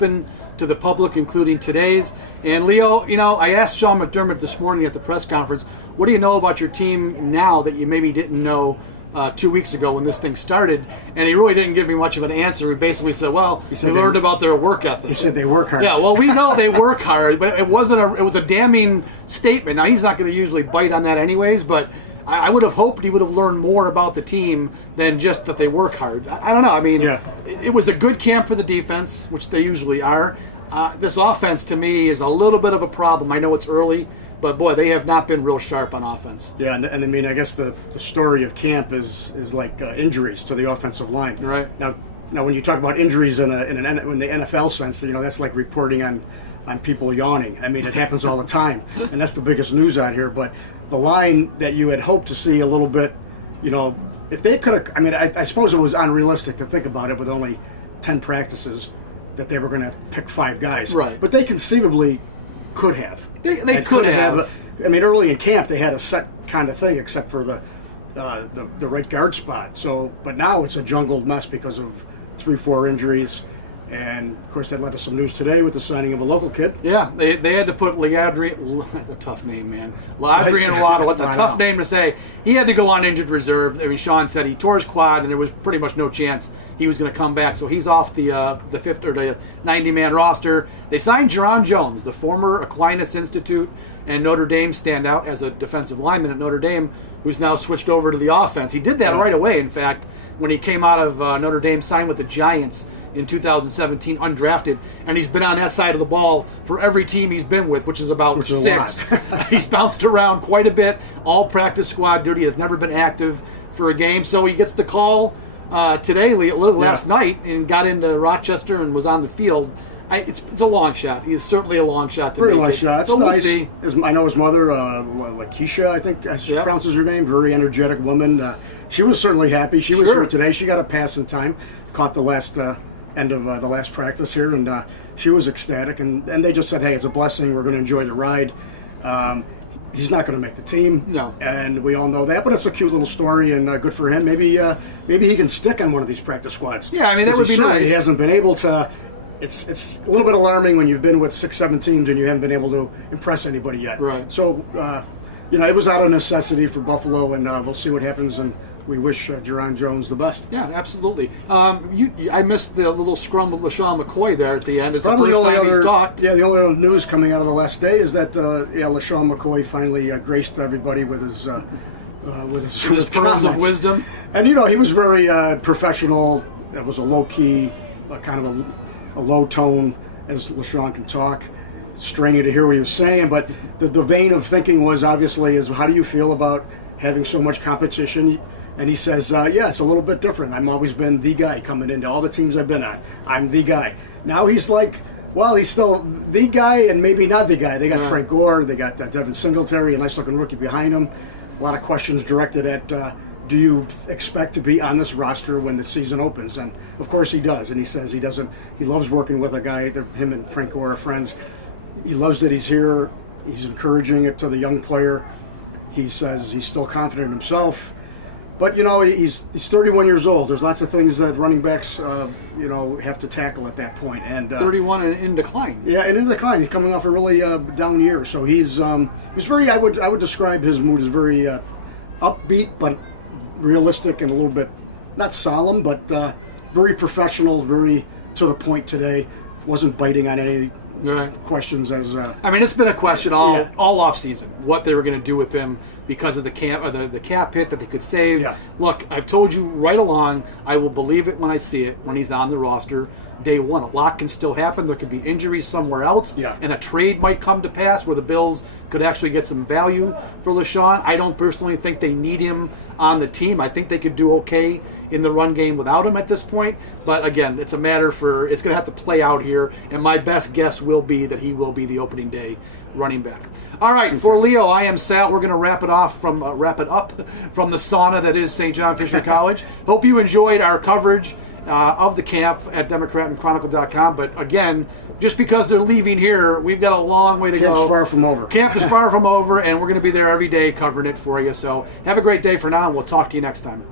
open to the public, including today's. And Leo, I asked Sean McDermott this morning at the press conference, what do you know about your team now that you maybe didn't know 2 weeks ago when this thing started? And he really didn't give me much of an answer. He basically said, we learned about their work ethic. He said they work hard. Yeah, well, we know they work hard, but it was a damning statement. Now, he's not going to usually bite on that anyways, but I would have hoped he would have learned more about the team than just that they work hard. I don't know. I mean, it was a good camp for the defense, which they usually are. This offense, to me, is a little bit of a problem. I know it's early, but boy, they have not been real sharp on offense. Yeah, and I mean, I guess the story of camp is like injuries to the offensive line. Right. Now when you talk about injuries in the NFL sense, that's like reporting on people yawning. I mean, it happens all the time, and that's the biggest news out here. But the line that you had hoped to see a little bit, if they could have, I mean, I suppose it was unrealistic to think about it with only 10 practices that they were going to pick 5 guys. Right. But they conceivably could have. They could have. I mean, early in camp they had a set kind of thing, except for the right guard spot. So, but now it's a jungled mess because of 3-4 injuries. And, of course, that led to some news today with the signing of a local kid. Yeah, they had to put that's a tough name, man. LaAdrian Waddle, what's a tough name to say. He had to go on injured reserve. I mean, Sean said he tore his quad, and there was pretty much no chance he was going to come back. So he's off the 90-man roster. They signed Jerron Jones, the former Aquinas Institute and Notre Dame standout as a defensive lineman at Notre Dame, who's now switched over to the offense. He did that right away, in fact, when he came out of Notre Dame, signed with the Giants in 2017, undrafted, and he's been on that side of the ball for every team he's been with, which is about 6. He's bounced around quite a bit. All practice squad duty, has never been active for a game, so he gets the call today, last night, and got into Rochester and was on the field. It's a long shot. He's certainly a long shot to very make long it. shot. It's so nice. We'll see. I know his mother, Lakeisha, I think she pronounces her name. Very energetic woman. She was certainly happy. She was here today. She got a pass in time. Caught the last end of the last practice here, and she was ecstatic. And they just said, hey, it's a blessing. We're going to enjoy the ride. He's not going to make the team. No. And we all know that, but it's a cute little story, and good for him. Maybe he can stick on one of these practice squads. Yeah, I mean, that would be nice. He hasn't been able to. It's a little bit alarming when you've been with 6-7 teams and you haven't been able to impress anybody yet. Right. So, it was out of necessity for Buffalo, and we'll see what happens, and we wish Jerron Jones the best. Yeah, absolutely. I missed the little scrum with LeSean McCoy there at the end. It's probably the first time he's talked. Yeah, the only other news coming out of the last day is that LeSean McCoy finally graced everybody with his pearls of wisdom. And he was very professional. It was a low key, kind of a low tone, as LeSean can talk. Straining to hear what he was saying, but the vein of thinking was obviously is how do you feel about having so much competition? And he says, it's a little bit different. I've always been the guy coming into all the teams I've been on. I'm the guy. Now he's like, well, he's still the guy and maybe not the guy. They got Frank Gore, they got Devin Singletary, a nice-looking rookie behind him. A lot of questions directed at, do you expect to be on this roster when the season opens? And, of course, he does. And he says he loves working with a guy. Him and Frank Gore are friends. He loves that he's here. He's encouraging it to the young player. He says he's still confident in himself. But, he's 31 years old. There's lots of things that running backs, have to tackle at that point. And 31 and in decline. Yeah, and in decline. He's coming off a really down year. So he's very, I would describe his mood as very upbeat, but realistic and a little bit, not solemn, but very professional, very to the point today. Wasn't biting on any questions as I mean, it's been a question all off season what they were going to do with him because of the cap hit that they could save. Look, I've told you right along, I will believe it when I see it when he's on the roster day one. A lot can still happen. There could be injuries somewhere else, and a trade might come to pass where the Bills could actually get some value for LeSean. I don't personally think they need him on the team. I think they could do okay in the run game without him at this point. But again, it's a matter it's going to have to play out here, and my best guess will be that he will be the opening day running back. All right, for Leo, I am Sal. We're going to wrap it up from the sauna that is St. John Fisher College. Hope you enjoyed our coverage of the camp at DemocratandChronicle.com. But again, just because they're leaving here, we've got a long way to go. Camp's far from over. Camp is far from over, and we're going to be there every day covering it for you. So have a great day for now, and we'll talk to you next time.